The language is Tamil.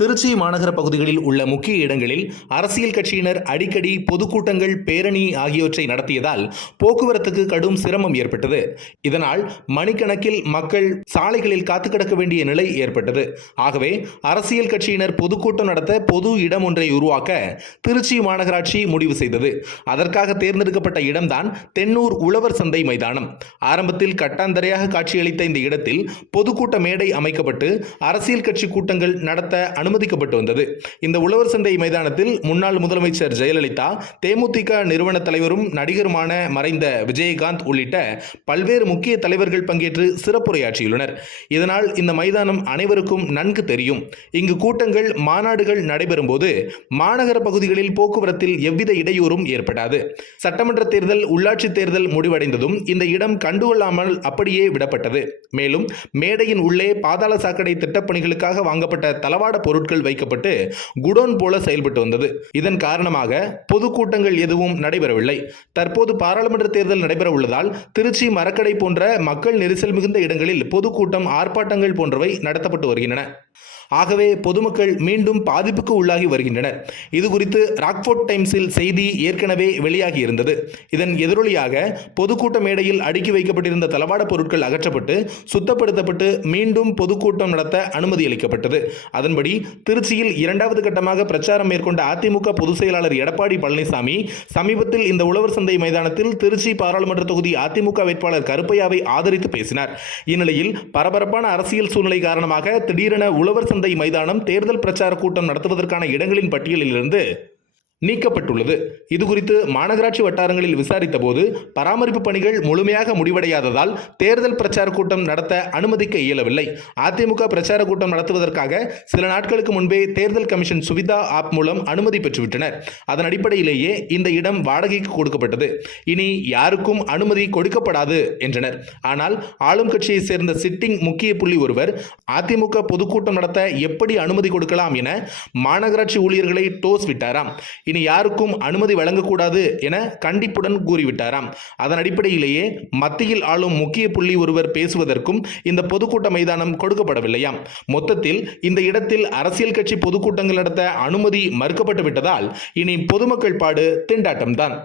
திருச்சி மாநகர பகுதிகளில் உள்ள முக்கிய இடங்களில் அரசியல் கட்சியினர் அடிக்கடி பொதுக்கூட்டங்கள், பேரணி ஆகியவற்றை நடத்தியதால் போக்குவரத்துக்கு கடும் சிரமம் ஏற்பட்டது. இதனால் மணிக்கணக்கில் மக்கள் சாலைகளில் காத்து கிடக்க வேண்டிய நிலை ஏற்பட்டது. ஆகவே அரசியல் கட்சியினர் பொதுக்கூட்டம் நடத்த பொது இடம் ஒன்றை உருவாக்க திருச்சி மாநகராட்சி முடிவு செய்தது. அதற்காக தேர்ந்தெடுக்கப்பட்ட இடம்தான் தென்னூர் உழவர் சந்தை மைதானம். ஆரம்பத்தில் கட்டாந்தரையாக காட்சியளித்த இந்த இடத்தில் பொதுக்கூட்ட மேடை அமைக்கப்பட்டு அரசியல் கட்சி கூட்டங்கள் நடத்த அனுமதிக்கப்பட்டு வந்தது. இந்த உழவர் சந்தை மைதானத்தில் முன்னாள் முதலமைச்சர் ஜெயலலிதா, தேமுதிக நிறுவன தலைவரும் நடிகருமான மறைந்த விஜயகாந்த் உள்ளிட்ட பல்வேறு முக்கிய தலைவர்கள் பங்கேற்று சிறப்புரையாற்றியுள்ளனர். இதனால் இந்த மைதானம் அனைவருக்கும் நன்கு தெரியும். இங்கு கூட்டங்கள், மாநாடுகள் நடைபெறும் போது மாநகர பகுதிகளில் போக்குவரத்தில் எவ்வித இடையூறும் ஏற்படாது. சட்டமன்ற தேர்தல், உள்ளாட்சி தேர்தல் முடிவடைந்ததும் இந்த இடம் கண்டுகொள்ளாமல் அப்படியே விடப்பட்டது. மேலும் மேடையின் உள்ளே பாதாள சாக்கடை திட்டப்பணிகளுக்காக வாங்கப்பட்ட தளவாட பொருட்கள் வைக்கப்பட்டு குடோன் போல செயல்பட்டு வந்தது. இதன் காரணமாக பொதுக்கூட்டங்கள் எதுவும் நடைபெறவில்லை. தற்போது பாராளுமன்ற தேர்தல் நடைபெற உள்ளதால் திருச்சி, மரக்கடை போன்ற மக்கள் நெரிசல் மிகுந்த இடங்களில் பொதுக்கூட்டம், ஆர்ப்பாட்டங்கள் போன்றவை நடத்தப்பட்டு வருகின்றன. ஆகவே பொதுமக்கள் மீண்டும் பாதிப்புக்கு உள்ளாகி வருகின்றனர். இதுகுறித்து ராக்ஃபோர்ட் டைம்ஸில் செய்தி ஏற்கனவே வெளியாகி இருந்தது. இதன் எதிரொலியாக பொதுக்கூட்ட மேடையில் அடுக்கி வைக்கப்பட்டிருந்த தளவாட பொருட்கள் அகற்றப்பட்டு சுத்தப்படுத்தப்பட்டு மீண்டும் பொதுக்கூட்டம் நடத்த அனுமதி அளிக்கப்பட்டது. அதன்படி திருச்சியில் இரண்டாவது கட்டமாக பிரச்சாரம் மேற்கொண்ட அதிமுக பொதுச் செயலாளர் எடப்பாடி பழனிசாமி சமீபத்தில் இந்த உழவர் சந்தை மைதானத்தில் திருச்சி பாராளுமன்ற தொகுதி அதிமுக வேட்பாளர் கருப்பையாவை ஆதரித்து பேசினார். இந்நிலையில் பரபரப்பான அரசியல் சூழ்நிலை காரணமாக திடீரென உழவர் சந்தை மைதானம் தேர்தல் பிரச்சார கூட்டம் நடத்துவதற்கான இடங்களின் பட்டியலில் இருந்து நீக்கப்பட்டுள்ளது. இதுகுறித்து மாநகராட்சி வட்டாரங்களில் விசாரித்த போது பராமரிப்பு பணிகள் முழுமையாக முடிவடையாததால் தேர்தல் பிரச்சார கூட்டம் நடத்த அனுமதிக்க இயலவில்லை. அதிமுக பிரச்சார கூட்டம் நடத்துவதற்காக சில நாட்களுக்கு முன்பே தேர்தல் கமிஷன் சுவிதா ஆப் மூலம் அனுமதி பெற்றுவிட்டனர். அதன் அடிப்படையிலேயே இந்த இடம் வாடகைக்கு கொடுக்கப்பட்டது. இனி யாருக்கும் அனுமதி கொடுக்கப்படாது என்றனர். ஆனால் ஆளும் கட்சியை சேர்ந்த சிட்டிங் முக்கிய புள்ளி ஒருவர் அதிமுக பொதுக்கூட்டம் நடத்த எப்படி அனுமதி கொடுக்கலாம் என மாநகராட்சி ஊழியர்களை டோஸ் விட்டாராம். இனி யாருக்கும் அனுமதி வழங்கக்கூடாது என கண்டிப்புடன் கூறிவிட்டாராம். அதன் அடிப்படையிலேயே மத்தியில் ஆளும் முக்கிய புள்ளி ஒருவர் பேசுவதற்கும் இந்த பொதுக்கூட்ட மைதானம் கொடுக்கப்படவில்லையாம். மொத்தத்தில் இந்த இடத்தில் அரசியல் கட்சி பொதுக்கூட்டங்கள் நடத்த அனுமதி மறுக்கப்பட்டு விட்டதால் இனி பொதுமக்கள் பாடு திண்டாட்டம்தான்.